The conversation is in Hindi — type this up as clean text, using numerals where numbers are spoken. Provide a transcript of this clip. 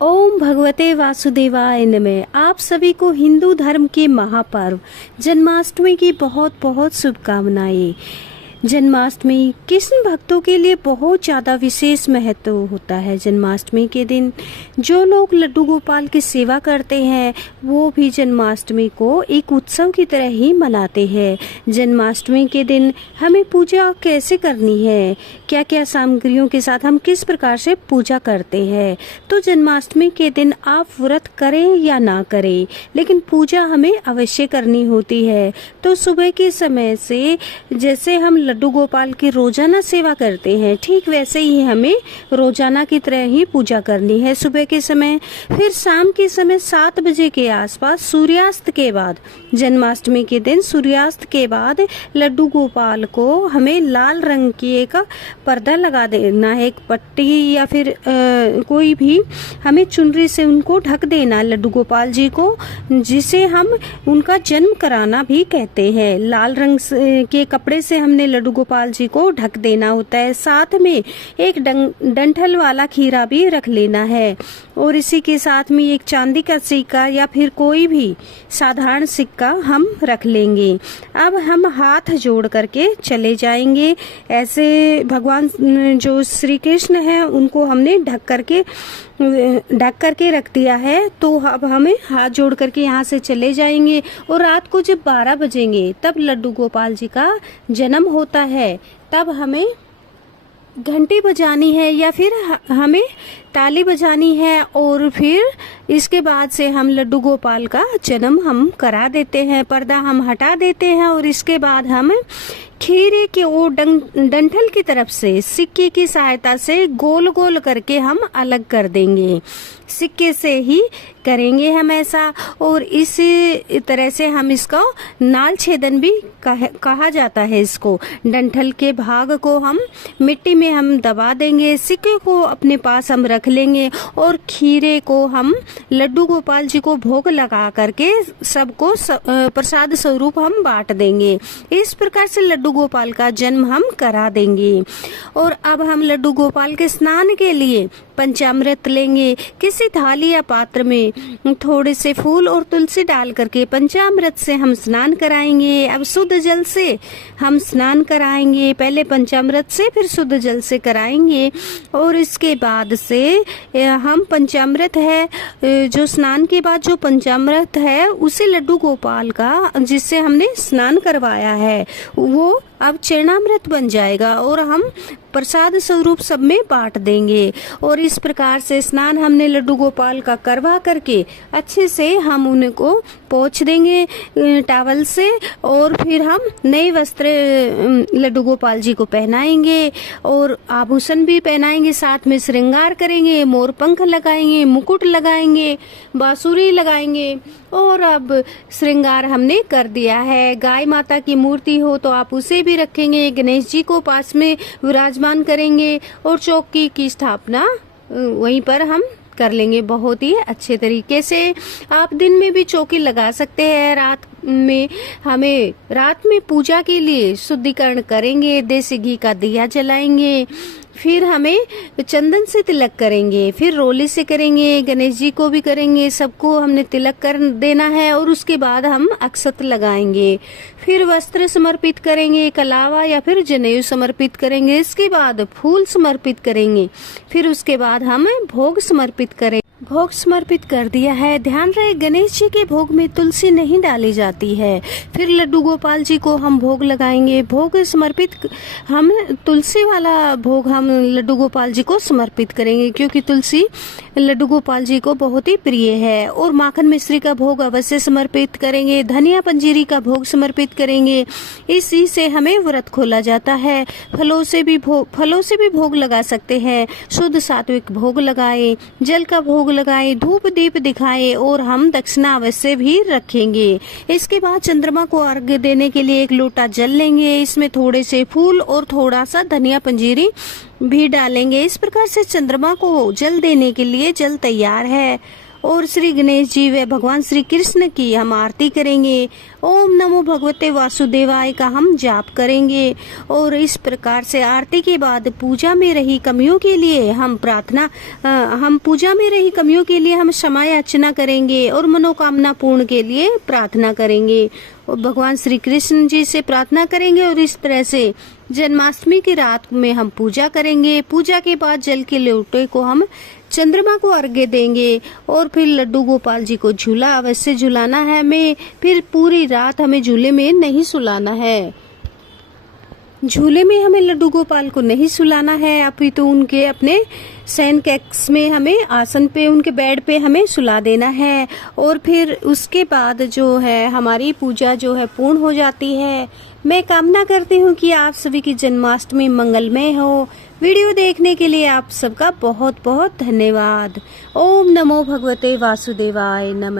ओम भगवते वासुदेवाय नमः। आप सभी को हिंदू धर्म के महापर्व जन्माष्टमी की बहुत बहुत शुभकामनाएं। जन्माष्टमी कृष्ण भक्तों के लिए बहुत ज़्यादा विशेष महत्व होता है। जन्माष्टमी के दिन जो लोग लड्डू गोपाल की सेवा करते हैं वो भी जन्माष्टमी को एक उत्सव की तरह ही मनाते हैं। जन्माष्टमी के दिन हमें पूजा कैसे करनी है, क्या क्या सामग्रियों के साथ हम किस प्रकार से पूजा करते हैं। तो जन्माष्टमी के दिन आप व्रत करें या ना करें, लेकिन पूजा हमें अवश्य करनी होती है। तो सुबह के समय से जैसे हम लड्डू गोपाल की रोजाना सेवा करते हैं, ठीक वैसे ही हमें रोजाना की तरह ही पूजा करनी है सुबह के समय। फिर शाम के समय 7 बजे के आसपास सूर्यास्त के बाद, जन्माष्टमी के दिन सूर्यास्त के बाद लड्डू गोपाल को हमें लाल रंग की एक पर्दा लगा देना है, एक पट्टी या फिर कोई भी हमें चुनरी से उनको ढक देना लड्डू गोपाल जी को, जिसे हम उनका जन्म कराना भी कहते हैं। लाल रंग के कपड़े से हमने लड्डू गोपाल जी को ढक देना होता है। साथ में एक डंठल वाला खीरा भी रख लेना है और इसी के साथ में एक चांदी का सिक्का या फिर कोई भी साधारण सिक्का हम रख लेंगे। अब हम हाथ जोड़ करके चले जाएंगे। ऐसे भगवान जो श्री कृष्ण है उनको हमने ढक करके रख दिया है। तो अब हमें हाथ जोड़ करके यहाँ से चले जाएंगे और रात को जब 12 बजेंगे तब लड्डू गोपाल जी का जन्म होता है। तब हमें घंटी बजानी है या फिर हमें ताली बजानी है और फिर इसके बाद से हम लड्डू गोपाल का जन्म हम करा देते हैं। पर्दा हम हटा देते हैं और इसके बाद हम खीरे के वो डंठल की तरफ से सिक्के की सहायता से गोल गोल करके हम अलग कर देंगे। सिक्के से ही करेंगे हम ऐसा, और इसी तरह से हम इसको नाल छेदन भी कहा जाता है। इसको डंठल के भाग को हम मिट्टी में हम दबा देंगे, सिक्के को अपने पास हम रख लेंगे और खीरे को हम लड्डू गोपाल जी को भोग लगा करके सबको प्रसाद स्वरूप हम बांट देंगे। इस प्रकार से लड्डू गोपाल का जन्म हम करा देंगे। और अब हम लड्डू गोपाल के स्नान के लिए पंचामृत लेंगे। किसी थाली या पात्र में थोड़े से फूल और तुलसी डाल करके पंचामृत से हम स्नान कराएंगे। अब शुद्ध जल से हम स्नान कराएंगे, पहले पंचामृत से फिर शुद्ध जल से कराएंगे। और इसके बाद से हम पंचामृत है जो स्नान के बाद जो पंचामृत है उसे लड्डू गोपाल का जिससे हमने स्नान करवाया है वो अब चरणामृत बन जाएगा और हम प्रसाद स्वरूप सब में बांट देंगे। और इस प्रकार से स्नान हमने लड्डू गोपाल का करवा करके अच्छे से हम उनको पोंछ देंगे टॉवल से, और फिर हम नए वस्त्र लड्डू गोपाल जी को पहनाएंगे और आभूषण भी पहनाएंगे, साथ में श्रृंगार करेंगे, मोर पंख लगाएंगे, मुकुट लगाएंगे, बांसुरी लगाएंगे। और अब श्रृंगार हमने कर दिया है। गाय माता की मूर्ति हो तो आप उसे भी रखेंगे, गणेश जी को पास में विराजमान करेंगे और चौकी की स्थापना वहीं पर हम कर लेंगे बहुत ही अच्छे तरीके से। आप दिन में भी चौकी लगा सकते हैं। रात में पूजा के लिए शुद्धिकरण करेंगे, देसी घी का दिया जलाएंगे, फिर हमें चंदन से तिलक करेंगे, फिर रोली से करेंगे, गणेश जी को भी करेंगे, सबको हमने तिलक कर देना है। और उसके बाद हम अक्षत लगाएंगे, फिर वस्त्र समर्पित करेंगे, कलावा या फिर जनेऊ समर्पित करेंगे, इसके बाद फूल समर्पित करेंगे, फिर उसके बाद हम भोग समर्पित करेंगे। भोग समर्पित कर दिया है। ध्यान रहे गणेश जी के भोग में तुलसी नहीं डाली जाती है। फिर लड्डू गोपाल जी को हम भोग लगाएंगे। भोग समर्पित हम तुलसी वाला भोग हम लड्डू गोपाल जी को समर्पित करेंगे क्योंकि तुलसी लड्डू गोपाल जी को बहुत ही प्रिय है। और माखन मिश्री का भोग अवश्य समर्पित करेंगे। धनिया पंजीरी का भोग समर्पित करेंगे। इसी से हमें व्रत खोला जाता है। फलों से भी भोग लगा सकते हैं। शुद्ध सात्विक भोग लगाए, जल का भोग लगाए, धूप दीप दिखाए और हम दक्षिणा अवश्य भी रखेंगे। इसके बाद चंद्रमा को अर्घ्य देने के लिए एक लोटा जल लेंगे, इसमें थोड़े से फूल और थोड़ा सा धनिया पंजीरी भी डालेंगे। इस प्रकार से चंद्रमा को जल देने के लिए जल तैयार है। और श्री गणेश जी व भगवान श्री कृष्ण की हम आरती करेंगे। ओम नमो भगवते वासुदेवाय का हम जाप करेंगे और इस प्रकार से आरती के बाद पूजा में रही कमियों के लिए हम क्षमा याचना करेंगे और मनोकामना पूर्ण के लिए प्रार्थना करेंगे और भगवान श्री कृष्ण जी से प्रार्थना करेंगे। और इस तरह से जन्माष्टमी की रात में हम पूजा करेंगे। पूजा के बाद जल के लोटे को हम चंद्रमा को अर्घ्य देंगे और फिर लड्डू गोपाल जी को झूला अवश्य झुलाना है हमें। फिर पूरी रात हमें झूले में नहीं सुलाना है। झूले में हमें लड्डू गोपाल को नहीं सुलाना है, अपितु उनके अपने शयन कक्ष में हमें आसन पे उनके बेड पे हमें सुला देना है। और फिर उसके बाद जो है हमारी पूजा जो है पूर्ण हो जाती है। मैं कामना करती हूँ कि आप सभी की जन्माष्टमी मंगलमय हो। वीडियो देखने के लिए आप सबका बहुत बहुत धन्यवाद। ओम नमो भगवते वासुदेवाय नमः।